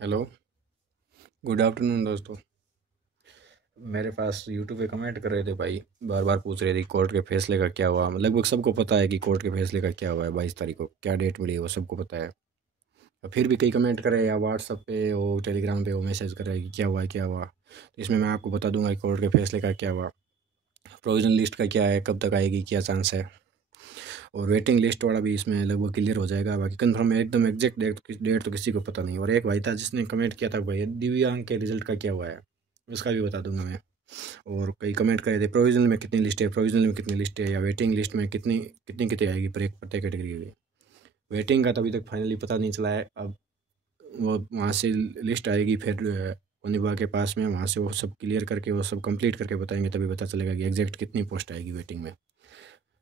Hello. Good afternoon दोस्तों। मेरे पास YouTube पे कमेंट कर रहे थे भाई, बार बार पूछ रहे थे कोर्ट के फैसले का क्या हुआ। लगभग सबको पता है कि कोर्ट के फैसले का क्या हुआ है, 22 तारीख को क्या डेट मिली है वो सबको पता है। और फिर भी कई कमेंट कर रहे हैं या व्हाट्सअप पे वो टेलीग्राम पे वो मैसेज कर रहे हैं कि क्या हुआ है क्या हुआ। तो इसमें मैं आपको बता दूंगा कि कोर्ट के फैसले का क्या हुआ, प्रोविजनल लिस्ट का क्या है, कब तक आएगी, क्या चांस है, और वेटिंग लिस्ट वाला भी इसमें लगभग क्लियर हो जाएगा। बाकी कंफर्म एकदम एग्जैक्ट डेट तो किसी को पता नहीं। और एक भाई था जिसने कमेंट किया था भाई दिव्यांग के रिजल्ट का क्या हुआ है, उसका भी बता दूंगा मैं। और कई कमेंट करे थे प्रोविजनल में कितनी लिस्ट है, प्रोविजनल में कितनी लिस्ट है, या वेटिंग लिस्ट में कितनी कितनी कितनी आएगी प्रत्येक कैटेगरी की। वेटिंग का तो अभी तक फाइनली पता नहीं चला है। अब वो वहाँ से लिस्ट आएगी, फिर वन विभाग के पास में, वहाँ से वो सब क्लियर करके वो सब कंप्लीट करके बताएंगे, तभी पता चलेगा कि एग्जैक्ट कितनी पोस्ट आएगी वेटिंग में।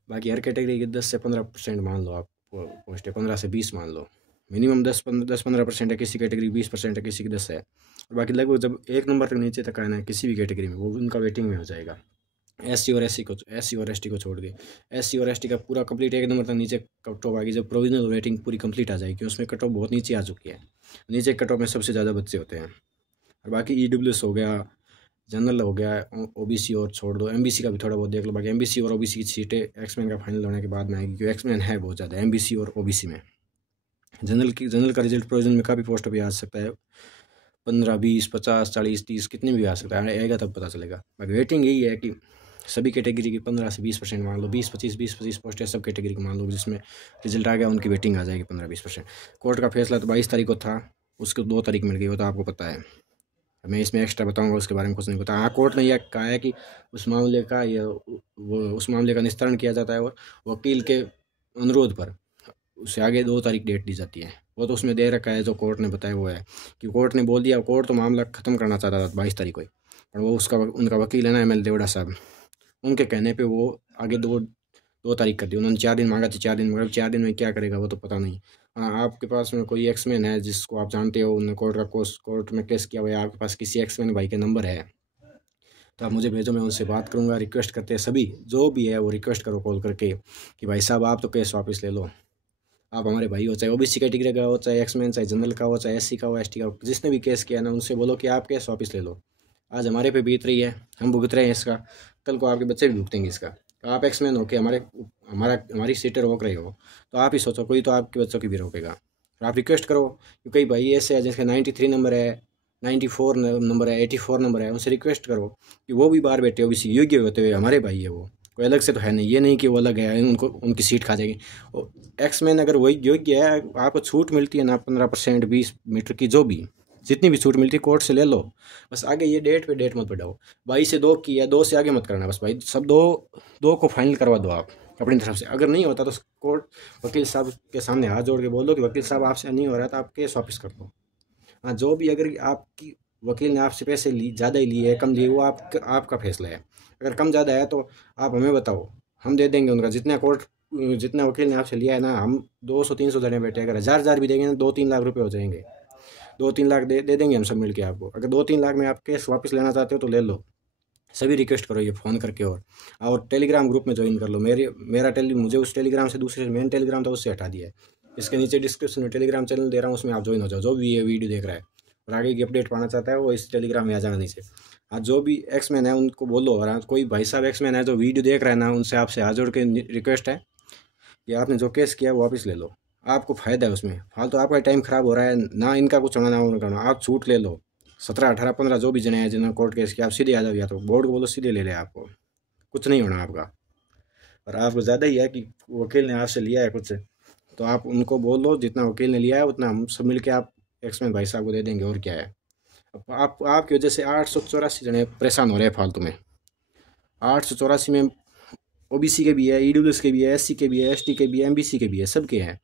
बाकी हर कैटेगरी की 10 से 15% मान लो आप, पोस्ट है 15 से 20 मान लो। मिनिमम 10-15% है किसी कैटेगरी, 20% है किसी की 10 है। और बाकी लगभग जब एक नंबर तक नीचे तक आना है किसी भी कैटेगरी में, वो उनका वेटिंग में हो जाएगा। एस सी और एस टी को छोड़ के, एस सी और एस टी का पूरा कंप्लीट एक नंबर तक नीचे कट ऑफ आएगी जब प्रोविजनल वेटिंग पूरी कंप्लीट आ जाएगी। उसमें कट ऑफ बहुत नीचे आ चुकी है, नीचे कट ऑफ में सबसे ज़्यादा बच्चे होते हैं। और बाकी ई डब्ल्यू एस हो गया, जनरल हो गया, ओबीसी और छोड़ दो, एमबीसी का भी थोड़ा बहुत देख लो। बाकी एमबीसी और ओबीसी की सीटें एक्समैन का फाइनल होने के बाद में आएगी, क्योंकि एक्समैन है बहुत ज़्यादा एमबीसी और ओबीसी में। जनरल का रिजल्ट प्रोविजन में काफ़ी पोस्ट भी आ सकता है, 15, 20, 50, 40, 30 कितने भी आ सकता है, आएगा तब पता चलेगा। बाकी वेटिंग यही है कि सभी कैटेगरी की 15 से 20% मान लो, 20-25 सब कैटेगरी को मान लो, जिसमें रिजल्ट आ गया उनकी वेटिंग आ जाएगी 15-20%। कोर्ट का फैसला तो 22 तारीख को था, उसको 2 तारीख मिल गई, वो तो आपको पता है। मैं इसमें एक्स्ट्रा बताऊंगा, उसके बारे में कुछ नहीं पता। हाँ, कोर्ट ने यह कहा है कि उस मामले का उस मामले का निस्तारण किया जाता है, और वकील के अनुरोध पर उससे आगे 2 तारीख डेट दी जाती है। वो तो उसमें दे रखा है, जो कोर्ट ने बताया वो है कि कोर्ट ने बोल दिया, कोर्ट तो मामला ख़त्म करना चाहता था 22 तारीख को ही, पर वो उसका उनका वकील है ना ML देवड़ा साहब, उनके कहने पे वो आगे 2 तारीख कर दी। उन्होंने 4 दिन मांगा था, 4 दिन, मगर 4 दिन में क्या करेगा वो तो पता नहीं। हाँ, आपके पास में कोई एक्समैन है जिसको आप जानते हो, उन्होंने कोर्ट में केस किया हुआ है, आपके पास किसी एक्समैन भाई के नंबर है तो आप मुझे भेजो, मैं उनसे बात करूंगा। रिक्वेस्ट करते हैं सभी, जो भी है वो रिक्वेस्ट करो कॉल करके कि भाई साहब आप तो केस वापस ले लो। आप हमारे भाई हो, चाहे ओबीसी कैटेगरी का हो, चाहे एक्समैन, चाहे जनरल का हो, चाहे एससी का हो, एसटी का हो, जिसने भी केस किया ना, उनसे बोलो कि आप केस वापस ले लो। आज हमारे पे बीत रही है, हम भुगत रहे हैं इसका, कल को आपके बच्चे भी भुगतेंगे इसका। तो आप एक्समैन हो के हमारी सीटें रोक रहे हो, तो आप ही सोचो, कोई तो आपके बच्चों की भी रोकेगा। तो आप रिक्वेस्ट करो कि कई भाई ऐसे है जिसके 93 नंबर है, 94 नंबर है, 84 नंबर है, उनसे रिक्वेस्ट करो कि वो भी बाहर बैठे ओबीसी योग्य होते हुए, हमारे भाई है वो, कोई अलग से तो है नहीं। ये नहीं कि वो अलग है, उनको उनकी सीट खा जाएगी। एक्समैन अगर वही योग्य है, आपको छूट मिलती है ना 15%, 20 मीटर की, जो भी जितनी भी छूट मिलती है कोर्ट से ले लो। बस आगे ये डेट पे डेट मत बढ़ाओ। 22 से 2 की है, 2 से आगे मत करना। बस भाई सब दो दो को फाइनल करवा दो आप अपनी तरफ से। अगर नहीं होता तो कोर्ट वकील साहब के सामने हाथ जोड़ के बोल दो कि वकील साहब आपसे नहीं हो रहा, तो आप केस वापस कर दो। हाँ, जो भी अगर आपकी वकील ने आपसे पैसे ज़्यादा ही लिए है, कम लिए, वो आपका फैसला है। अगर कम ज़्यादा है तो आप हमें बताओ, हम दे देंगे उनका जितना वकील ने आपसे लिया है ना। हम 200-300 जने बैठे, अगर हज़ार भी देंगे ना, 2-3 लाख रुपए हो जाएंगे। 2-3 लाख दे देंगे हम सब मिलके आपको। अगर 2-3 लाख में आप केस वापस लेना चाहते हो तो ले लो। सभी रिक्वेस्ट करो ये फ़ोन करके। और टेलीग्राम ग्रुप में ज्वाइन कर लो। मुझे उस टेलीग्राम से, दूसरे मेन टेलीग्राम था उससे हटा दिया है। इसके नीचे डिस्क्रिप्शन में टेलीग्राम चैनल दे रहा हूँ, उसमें आप ज्वाइन हो जाओ। जो भी ये वीडियो देख रहा है और आगे की अपडेट पाना चाहता है, वो इस टेलीग्राम में आ जाना नीचे। हाँ, जो भी एक्समैन है उनको बोलो, और हाँ, कोई भाई साहब एक्समैन है जो वीडियो देख रहा है ना, उनसे आपसे हाथ जोड़ के रिक्वेस्ट है कि आपने जो केस किया वो वापस ले लो। आपको फ़ायदा है उसमें, फालतू आपका टाइम ख़राब हो रहा है ना, इनका कुछ होना ना उनका होना। आप छूट ले लो। 17, 18, 15 जो भी जने हैं जिन्होंने कोर्ट केस किया, आप सीधे आ जाओ, या तो बोर्ड को बोलो सीधे ले ले, आपको कुछ नहीं होना आपका। और आपको ज़्यादा ही है कि वकील ने आपसे लिया है कुछ, तो आप उनको बोलो जितना वकील ने लिया है उतना हम सब मिलके आप एक्समैन भाई साहब को दे देंगे, और क्या है। अब आपकी वजह से 884 जने परेशान हो रहे हैं फालतू में। 884 में ओबीसी के भी है, ईडब्ल्यूएस के भी है, एससी के भी है, एसटी के भी है, एमबीसी के भी है, सबके हैं,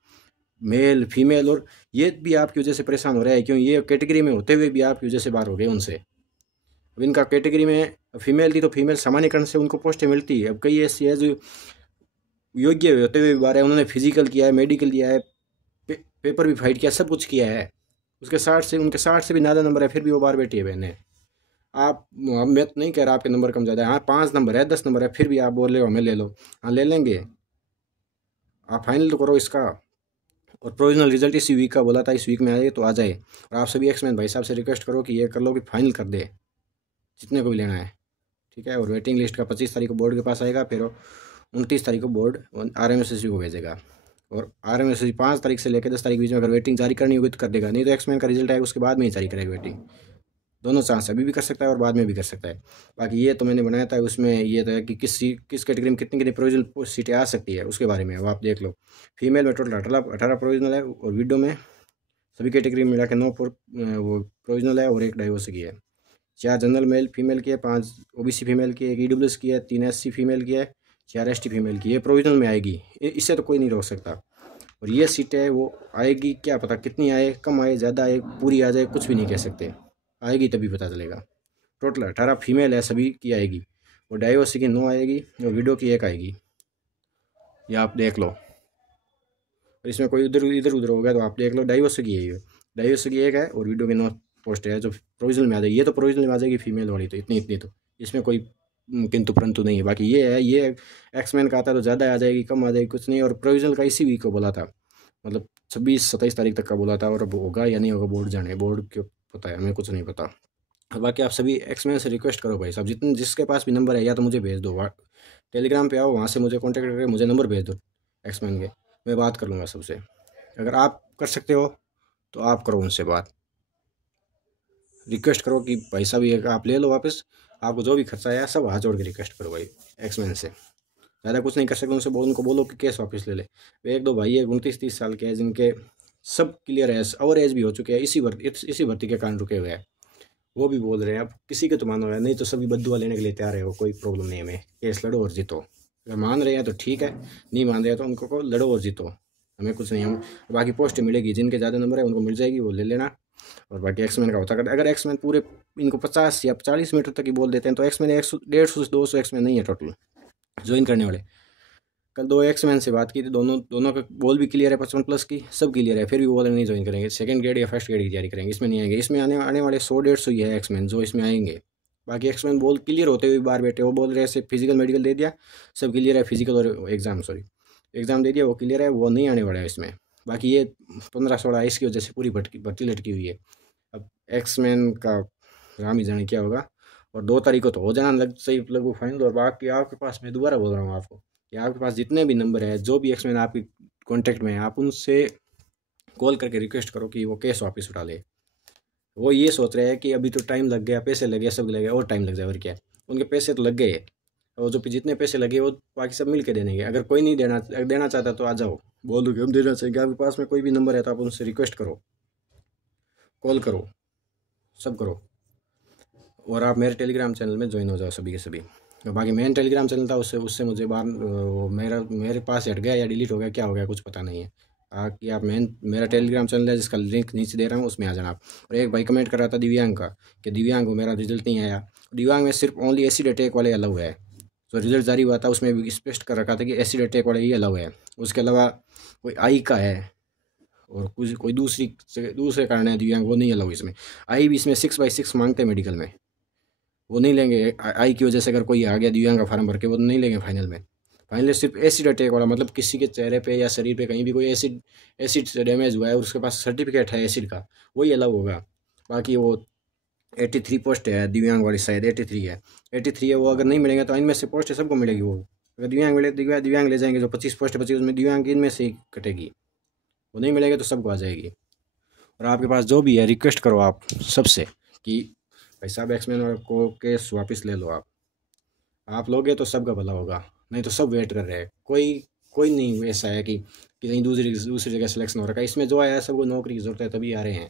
मेल फीमेल। और ये भी आपकी वजह से परेशान हो रहा है, क्यों ये कैटेगरी में होते हुए भी आपकी वजह से बाहर हो गए उनसे। अब इनका कैटेगरी में फीमेल थी तो फीमेल सामान्यकरण से उनको पोस्टें मिलती है। अब कई ऐसी है जो योग्य होते हुए भी बाहर है, उन्होंने फिजिकल किया है, मेडिकल दिया है, पेपर भी फाइट किया, सब कुछ किया है, उनके 60 से भी ज़्यादा नंबर है, फिर भी वो बाहर बैठी है बहने। मैं तो नहीं कह रहा आपके नंबर कम ज़्यादा है, हाँ 5 नंबर है, 10 नंबर है, फिर भी आप बोल रहे हो हमें ले लो। हाँ, ले लेंगे, आप फाइनल तो करो इसका। और प्रोविजनल रिजल्ट इसी वीक का बोला था, इस वीक में आए तो आ जाए। और आप सभी एक्समैन भाई साहब से रिक्वेस्ट करो कि ये कर लो कि फाइनल कर दे जितने को भी लेना है, ठीक है। और वेटिंग लिस्ट का 25 तारीख को बोर्ड के पास आएगा, फिर 29 तारीख को बोर्ड RMSSB को भेजेगा। और RMSSB 5 तारीख से लेकर 10 तारीख के बीच में अगर वेटिंग जारी करनी होगी तो कर देगा, नहीं तो एक्समैन का रिजल्ट आएगा उसके बाद में ही जारी करेगा वेटिंग। दोनों चांस अभी भी कर सकता है और बाद में भी कर सकता है। बाकी ये तो मैंने बनाया था, उसमें ये था कि किस कैटेगरी में कितनी कितनी प्रोविजनल सीटें आ सकती है उसके बारे में, वो आप देख लो। फीमेल में टोटल 18 प्रोविजनल है, और विडो में सभी कैटेगरी में मिला के 9 वो प्रोविजनल है और 1 डाइवोर्स की है। 4 जनरल मेल फीमेल की है, 5 OBC फीमेल की है, 1 EWS की है, 3 SC फीमेल की है, 4 ST फीमेल की। ये प्रोविजनल में आएगी, इससे तो कोई नहीं रोक सकता। और ये सीटें वो आएगी, क्या पता कितनी आए, कम आए, ज़्यादा आए, पूरी आ जाए, कुछ भी नहीं कह सकते। आएगी तभी पता चलेगा। टोटल 18 फीमेल है, सभी की आएगी। और डाइवोर्स की 9 आएगी और विडो की 1 आएगी, ये आप देख लो। और इसमें कोई इधर इधर उधर हो गया तो आप देख लो, डाइवोर्स की है ये, डाइवोर्स की 1 है और विडो की 9 पोस्ट है जो प्रोविजनल में आ जाएगी। ये तो प्रोविजनल में आ जाएगी फीमेल वाली, तो इतनी तो इसमें कोई किंतु परंतु नहीं है। बाकी ये है, ये एक्समैन का आता है तो ज़्यादा आ जाएगी, कम आ जाएगी, कुछ नहीं। और प्रोविजनल का इसी वीक को बोला था, मतलब 26-27 तारीख तक का बोला था, और अब होगा या नहीं होगा बोर्ड जाने, बोर्ड क्यों पता है, हमें कुछ नहीं पता। बाकी आप सभी एक्समैन से रिक्वेस्ट करो भाई साहब, जितने जिसके पास भी नंबर है या तो मुझे भेज दो, टेलीग्राम पे आओ, वहाँ से मुझे कॉन्टैक्ट करके मुझे नंबर भेज दो एक्समैन के, मैं बात कर लूँगा सबसे। अगर आप कर सकते हो तो आप करो उनसे बात, रिक्वेस्ट करो कि भाई साहब ये आप ले लो वापस, आपको जो भी खर्चा आया सब हाथ जोड़ के रिक्वेस्ट करो भाई एक्समैन से। ज़्यादा कुछ नहीं कर सकते उनसे, उनको बोलो कि केस वापस ले ले। 1-2 भाई है 29-30 साल के हैं जिनके सब क्लियर है और एज भी हो चुके हैं, इसी भर्ती के कारण रुके हुए हैं, वो भी बोल रहे हैं। अब किसी के तो मानो है, नहीं तो सभी बद्दुआ लेने के लिए तैयार है, वो कोई प्रॉब्लम नहीं है, हमें केस लड़ो और जीतो। अगर मान रहे हैं तो ठीक है, नहीं मान रहे हैं तो उनको को लड़ो और जीतो, हमें कुछ नहीं। हम बाकी पोस्ट मिलेगी, जिनके ज़्यादा नंबर है उनको मिल जाएगी, वो ले लेना। और बाकी एक्समैन का होता है, अगर एक्समैन पूरे इनको 50 या 40 मीटर तक ही बोल देते हैं तो एक्समैन 150 से 200 एक्समैन नहीं है टोटल ज्वाइन करने वाले। कल 2 एक्समैन से बात की थी, दोनों का बोल भी क्लियर है, 55+ की सब क्लियर है, फिर भी वो वाले नहीं ज्वाइन करेंगे, सेकंड ग्रेड या फर्स्ट ग्रेड की तैयारी करेंगे, इसमें नहीं आएंगे। इसमें आने वाले 100-150 ही है एक्समैन जो इसमें आएंगे। बाकी एक्समैन बोल क्लियर होते हुए बाहर बैठे, वो बोल रहे हैं फिजिकल मेडिकल दे दिया, सब क्लियर है, फिजिकल और एग्ज़ाम दे दिया, वो क्लियर है, वो नहीं आने वाला है इसमें। बाकी ये 15-16 इसकी वजह से पूरी भर्ती लटकी हुई है। अब एक्समैन का राम ही जाने क्या होगा। और 2 तारीख को तो हो जाना सही लगभग फाइनल। और बाकी आपके पास, मैं दोबारा बोल रहा हूँ आपको कि आपके पास जितने भी नंबर है, जो भी एक्समैन आपके कॉन्टैक्ट में है, आप उनसे कॉल करके रिक्वेस्ट करो कि वो केस वापस उठा ले। वो ये सोच रहे हैं कि अभी तो टाइम लग गया, पैसे लगे, सब लगे, और टाइम लग जाए, और क्या। उनके पैसे तो लग गए, और जो जितने पैसे लगे वो बाकी सब मिल के देने। अगर कोई नहीं देना चाहता तो आ जाओ, बोलो कि हम देना चाहेंगे। आपके पास में कोई भी नंबर है तो आप उनसे रिक्वेस्ट करो, कॉल करो, सब करो। और आप मेरे टेलीग्राम चैनल में ज्वाइन हो जाओ सभी के सभी। और बाकी मेन टेलीग्राम चैनल था, उससे मुझे बाहर मेरे पास हट गया या डिलीट हो गया, क्या हो गया कुछ पता नहीं है। कि आप मेरा टेलीग्राम चैनल है जिसका लिंक नीचे दे रहा हूँ, उसमें आ जाना आप। और एक भाई कमेंट कर रहा था दिव्यांग का, कि दिव्यांग को मेरा रिजल्ट नहीं आया। दिव्यांग में सिर्फ ओनली एसिड अटैक वाले अलाउ है, जो रिजल्ट जारी हुआ था उसमें भी स्पष्ट कर रखा था कि एसिड अटैक वाले ही अलाउ है। उसके अलावा कोई आई का है और कुछ कोई दूसरे कारण है दिव्यांग, वो नहीं अलाउ इसमें। आई भी इसमें 6/6 मांगते हैं मेडिकल में, वो नहीं लेंगे। आई की वजह से अगर कोई आ गया दिव्यांग का फार्म भर के, वो नहीं लेंगे फाइनल में। फाइनल सिर्फ एसिड अटैक वाला, मतलब किसी के चेहरे पे या शरीर पे कहीं भी कोई एसिड से डैमेज हुआ है और उसके पास सर्टिफिकेट है एसिड का, वही अलाउ होगा। बाकी वो 83 पोस्ट है दिव्यांग वाली, शायद 83 है, 83 है। वो अगर नहीं मिलेंगे तो इनमें से पोस्ट सबको मिलेगी। वो अगर दिव्यांग मिले दिव्यांग ले जाएंगे, जो 25 पोस्ट बची उसमें दिव्यांग इनमें से ही कटेगी, वो नहीं मिलेंगे तो सबको आ जाएगी। और आपके पास जो भी है रिक्वेस्ट करो आप सबसे कि भाई साहब एक्समैन को केस वापस ले लो। आप लोगे तो सबका भला होगा, नहीं तो सब वेट कर रहे हैं। कोई नहीं ऐसा है कि कहीं दूसरी जगह सिलेक्शन हो रखा है। इसमें जो आया है सबको नौकरी की ज़रूरत है तभी आ रहे हैं।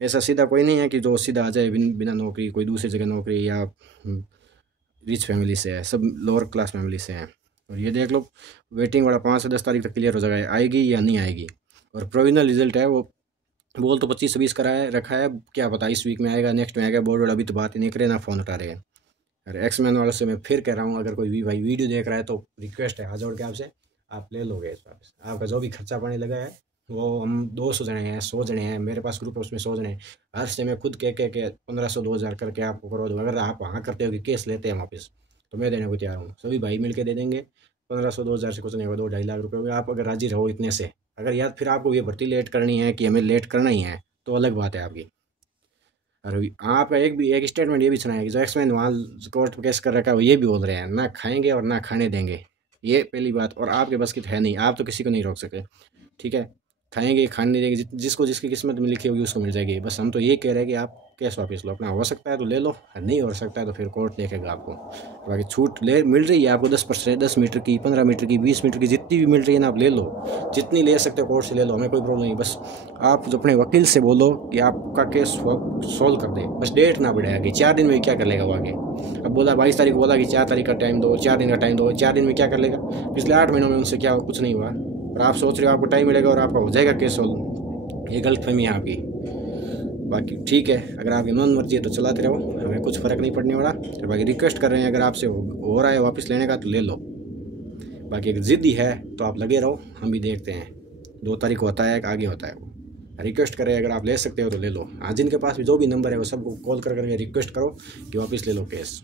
ऐसा सीधा कोई नहीं है कि जो सीधा आ जाए बिना नौकरी, कोई दूसरी जगह नौकरी या रिच फैमिली से है, सब लोअर क्लास फैमिली से हैं। और ये देख लो, वेटिंग वाला 5 से 10 तारीख तक क्लियर हो जाएगा, आएगी या नहीं आएगी। और प्रोविजनल रिजल्ट है, वो बोल तो 25-26 कराया रखा है, क्या पता इस वीक में आएगा, नेक्स्ट में आएगा। बोर्ड वाला अभी तो बात ही नहीं करे, ना फ़ोन उठा रहे हैं। अरे एक्समैन वालों से मैं फिर कह रहा हूँ, अगर कोई भी भाई वीडियो देख रहा है तो रिक्वेस्ट है हाथ जोड़ के आपसे, आप ले लोगे इस वापस। आपका जो भी खर्चा पानी लगा है, वो हम 200 जने हैं, 100 जने हैं, मेरे पास ग्रुप है उसमें 100 जने हैं, हर से मैं खुद कह के 1500-2000 करके आपको करवा दूँगा। अगर आप वहाँ करते हो कि केस लेते हैं वापस, तो मैं देने को तैयार हूँ। सभी भाई मिल के दे देंगे, 1500-2000 से कुछ नहीं होगा, 2-2.5 लाख रुपये होंगे। आप अगर राजी रहो इतने से अगर या फिर आपको ये भर्ती लेट करनी है कि हमें लेट करना ही है तो अलग बात है आपकी। और आपका एक स्टेटमेंट ये भी सुना है कि जो एक्समैन वहाँ कोर्ट में केस कर रखा है वो ये भी बोल रहे हैं ना खाएंगे और ना खाने देंगे। ये पहली बात, और आपके बस की तो है नहीं, आप तो किसी को नहीं रोक सके। ठीक है, खाएंगे खाने नहीं देंगे, जिसको जिसकी किस्मत में लिखी होगी उसको मिल जाएगी। बस हम तो ये कह रहे हैं कि आप केस वापस लो अपना, हो सकता है तो ले लो, नहीं हो सकता है तो फिर कोर्ट देखेगा आपको। बाकी छूट ले मिल रही है आपको 10%, 10 मीटर की, 15 मीटर की, 20 मीटर की, जितनी भी मिल रही है ना आप ले लो, जितनी ले सकते हो कोर्ट से ले लो, हमें कोई प्रॉब्लम नहीं। बस आप जो अपने वकील से बोलो कि आपका केस सोल्व कर दे, बस डेट ना बढ़े आगे। 4 दिन में क्या कर लेगा वो आगे? अब बोला 22 तारीख बोला कि 4 तारीख का टाइम दो, 4 दिन का टाइम दो, 4 दिन में क्या कर लेगा? पिछले 8 महीनों में उनसे क्या कुछ नहीं हुआ, और आप सोच रहे हो आपको टाइम मिलेगा और आपका हो जाएगा केस सोल्व। ये गलतफहमी है आपकी। बाकी ठीक है, अगर आपकी मन मर्जी है तो चलाते रहो, हमें कुछ फ़र्क नहीं पड़ने वाला। बाकी रिक्वेस्ट कर रहे हैं, अगर आपसे हो रहा है वापस लेने का तो ले लो। बाकी अगर ज़िद्दी है तो आप लगे रहो, हम भी देखते हैं 2 तारीख को होता है कि आगे होता है। वो रिक्वेस्ट करें, अगर आप ले सकते हो तो ले लो। हाँ, जिनके पास भी जो भी नंबर है वो सबको कॉल कर करके रिक्वेस्ट करो कि वापस ले लो केस।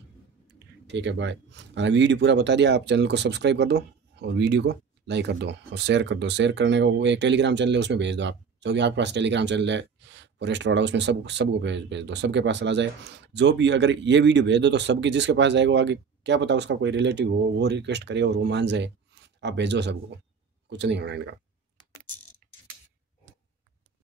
ठीक है, बाय। मैंने वीडियो पूरा बता दिया, आप चैनल को सब्सक्राइब कर दो और वीडियो को लाइक कर दो और शेयर कर दो। शेयर करने का वो एक टेलीग्राम चैनल है उसमें भेज दो। आप जो भी आपके पास टेलीग्राम चैनल है फॉरेस्ट वाला, उसमें सबको भेज दो, सबके पास चला जाए। जो भी अगर ये वीडियो भेज दो तो सबके जिसके पास जाएगा वो आगे क्या पता उसका कोई रिलेटिव हो वो रिक्वेस्ट करे और वो मान जाए। आप भेजो सबको, कुछ नहीं होना इनका।